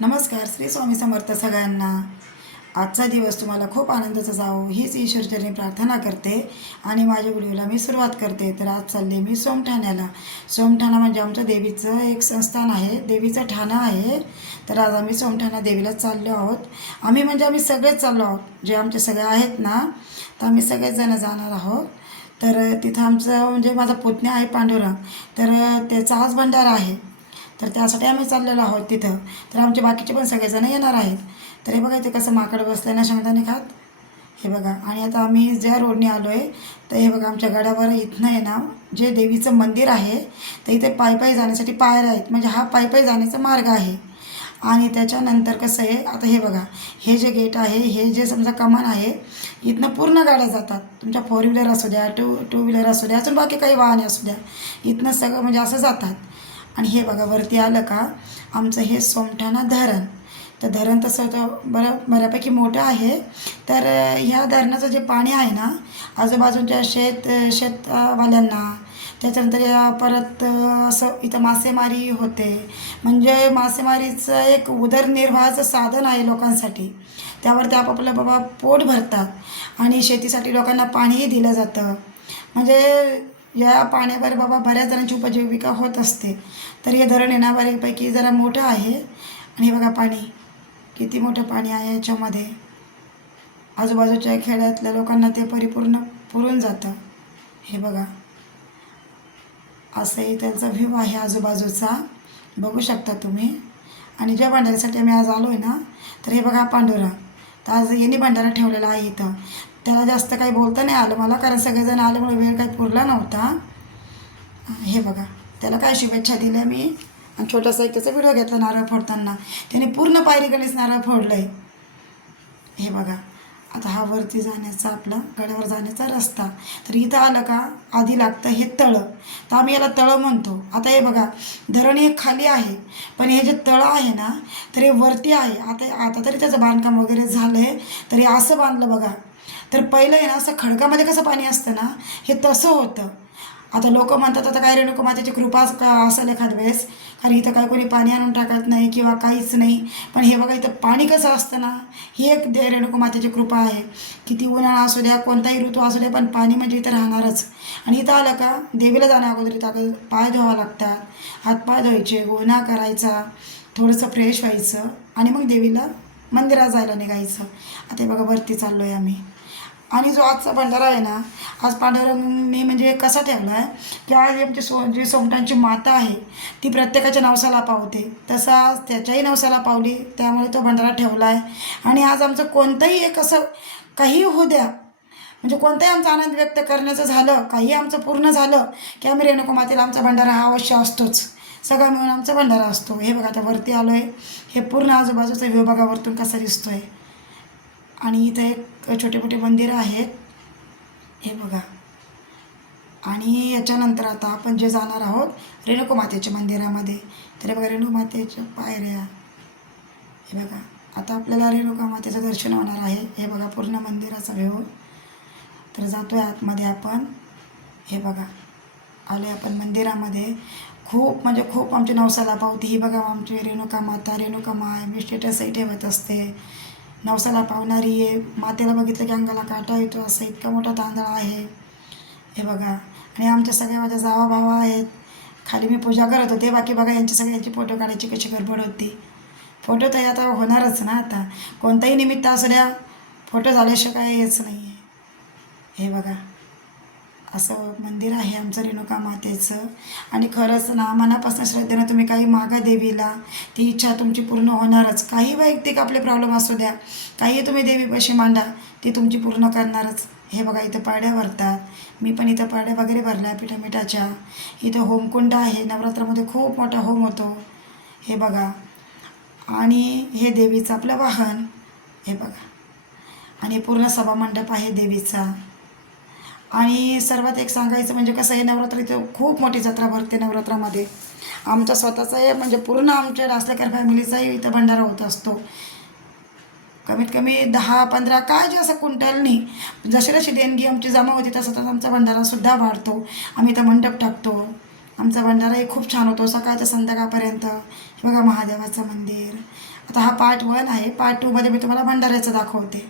नमस्कार. श्री स्वामी समर्थ सगळ्यांना. आजचा दिवस तुम्हाला खूप आनंदाचा जावो हीच ईश्वरचरणी प्रार्थना करते आणि माझ्या व्हिडिओला मी सुरुवात करते. तर आज चालले मी सोमठाण्याला. सोमठाणा म्हणजे आमचं देवीचं एक संस्थान आहे, देवीचं ठाणं आहे. तर आज आम्ही सोमठाणा देवीला चाललो आहोत. आम्ही सगळेच चाललो आहोत, जे आमचे सगळे आहेत ना, तर आम्ही सगळेच जण जाणार आहोत. तर तिथं आमचं म्हणजे माझा पुतण्या आहे पांडुरंग, तर त्याचा आज भंडारा आहे. तर त्यासाठी आम्ही चाललेलो आहोत तिथं. तर आमचे बाकीचे पण सगळेजण येणार आहेत. तर हे बघा इथे कसं माकड बसलं ना शेंगदाणे खात, हे बघा. आणि आता आम्ही ज्या रोडने आलो आहे, तर हे बघा आमच्या गडावर इथनं आहे ना, जे देवीचं मंदिर आहे, तर इथे पायी जाण्यासाठी पायऱ्या आहेत. म्हणजे हा पायी जाण्याचा मार्ग आहे. आणि त्याच्यानंतर कसं आहे, आता हे बघा, हे जे गेट आहे, हे जे समजा कमान आहे, इथनं पूर्ण गाड्या जातात. तुमच्या फोर व्हीलर असू द्या, टू व्हीलर असू द्या, अजून बाकी काही वाहने असू द्या, इथनं सगळं म्हणजे असं जातात. आणि हे बघा वरती आलं का आमचं हे सोमठाणा धरण. तर धरण तसं होतं बऱ्यापैकी मोठं आहे. तर ह्या धरणाचं जे पाणी आहे ना, आजूबाजूच्या शेतवाल्यांना, त्याच्यानंतर परत असं इथं मासेमारी होते. म्हणजे मासेमारीचं एक उदरनिर्वाहाचं साधन आहे लोकांसाठी. त्यावर ते आपापलं बाबा पोट भरतात आणि शेतीसाठी लोकांना पाणीही दिलं जातं. म्हणजे या पाण्यावर बाबा बऱ्याच जणांची उपजीविका होत असते. तर हे धरण आहे बऱ्यापैकी जरा मोठं आहे. आणि हे बघा पाणी, किती मोठं पाणी आहे याच्यामध्ये. आजूबाजूच्या खेड्यातल्या लोकांना ते परिपूर्ण पुरून जातं. हे बघा, असंही त्याचा व्ह्यू आहे आजूबाजूचा, बघू शकता तुम्ही. आणि ज्या भंडाऱ्यासाठी आम्ही आज आलो आहे ना, तर हे बघा पांडुरा. तर आज यांनी भंडारा ठेवलेला आहे इथं. त्याला जास्त काही बोलता नाही आलं मला, कारण सगळेजण आल्यामुळे वेळ काही पुरला नव्हता. हे बघा, त्याला काय शुभेच्छा दिल्या मी. आणि छोटासा एक त्याचा व्हिडिओ घेतला नारळ फोडताना. त्याने पूर्ण पायरीकडेच नारळ फोडलं आहे. हे बघा, आता हा वरती जाण्याचा आपला गडावर जाण्याचा रस्ता. तर इथं आलं का आधी लागतं हे तळं. तर आम्ही याला तळं म्हणतो. आता हे बघा, धरण हे खाली आहे, पण हे जे तळं आहे ना, तर हे वरती आहे. आता तरी त्याचं बांधकाम वगैरे झालं आहे. तर हे असं बांधलं बघा. तर पहिलं आहे ना, असं खडकामध्ये कसं पाणी असतं ना, हे तसं होतं. आता लोक म्हणतात आता काय रेणुका मातेची कृपा का असेल एखाद वेळेस, कारण इथं काय कोणी पाणी आणून टाकत नाही किंवा काहीच नाही. पण हे बघा, इथं पाणी कसं असतं ना, ही एक रेणुका मातेची कृपा आहे. किती उन्हाळा असू द्या, कोणताही ऋतू असू द्या, पण पाणी म्हणजे इथं राहणारच. आणि इथं आलं का देवीला जाण्या अगोदर इथं पाय धुवावं लागतात, हातपाय धुवायचे, गुळण्या करायचा, थोडंसं फ्रेश व्हायचं आणि मग देवीला मंदिरात जायला निघायचं. आता हे बघा वरती चाललो आहे आम्ही. आणि जो आजचा भंडारा आहे ना, आज पांडुरंगाने म्हणजे कसा ठेवला आहे की आज आमची जी सोमटांची माता आहे, ती प्रत्येकाच्या नवसाला पावते. तसा आज त्याच्याही नवसाला पावली, त्यामुळे तो भंडारा ठेवला आहे. आणि आज आमचं कोणतंही एक असं काही होऊ द्या, म्हणजे कोणताही आमचा आनंद व्यक्त करण्याचं झालं, काही आमचं पूर्ण झालं की आम्ही रेणुका मातेला आमचा भंडारा हा अवश्य असतोच. सगळा मिळून आमचा भंडारा असतो. हे बघा, आता वरती आलो आहे. हे पूर्ण आजूबाजूचा व्ह्यू बघा वरतून कसा दिसतो आहे. आणि इथं एक छोटे मोठे मंदिरं आहेत, हे बघा. आणि याच्यानंतर आता आपण जे जाणार आहोत रेणुका मातेच्या मंदिरामध्ये. तर हे बघा रेणुका मातेच्या पायऱ्या, हे बघा. आता आपल्याला रेणुका मातेचं दर्शन होणार आहे. हे बघा पूर्ण मंदिराचा व्ह्यू. तर जातो आहे आतमध्ये आपण. हे बघा, आले आपण मंदिरामध्ये. खूप म्हणजे खूप आमची नवसाला पावती. ही बघा आमची रेणुका माता, रेणुका माय. मी स्टेटसही ठेवत असते. नवसाला पावणारी आहे. मातेला बघितलं की अंगाला काटा येतो, असं इतका मोठा तांदळा आहे. हे बघा. आणि आमच्या सगळ्या माझ्या जावा भावा आहेत. खाली मी पूजा करत होते, बाकी बघा यांची सगळ्यांची फोटो काढायची कशी गडबड होती. फोटो तर आता होणारच ना. आता कोणताही निमित्त असू द्या, फोटो झाल्याशिवाय काय हेच नाही आहे. हे बघा, असं मंदिर आहे आमचं रेणुका मातेचं. आणि खरंच ना, मनापासून श्रद्धेनं तुम्ही काही मागा देवीला, ती इच्छा तुमची पूर्ण होणारच. काही वैयक्तिक आपले प्रॉब्लेम असू द्या, काही तुम्ही देवीपाशी मांडा, ती तुमची पूर्ण करणारच. हे बघा, इथं पाड्या भरतात. मी पण इथं पाड्या वगैरे भरल्या पिठामिठाच्या. इथं होमकुंड आहे, नवरात्रामध्ये खूप मोठा होम होतो. हे बघा. आणि हे देवीचं आपलं वाहन, हे बघा. आणि पूर्ण सभामंडप आहे देवीचा. आणि सर्वात एक सांगायचं म्हणजे कसं आहे, नवरात्र इथं खूप मोठी जत्रा भरते नवरात्रामध्ये. आमचा स्वतःचा आहे म्हणजे पूर्ण आमच्या रासलेकर फॅमिलीचाही इथं भंडारा होत असतो. कमीत कमी 10-15 काय जे असं क्विंटलनी जशी जशी देणगी आमची जमा होती तसं तसं आमचा भंडारासुद्धा वाढतो. आम्ही इथं मंडप टाकतो. आमचा भंडाराही खूप छान होतो सकाळच्या संध्याकाळपर्यंत. हे बघा महादेवाचं मंदिर. आता हा पार्ट 1 आहे. पार्ट 2मध्ये मी तुम्हाला भंडाऱ्याचं दाखवते.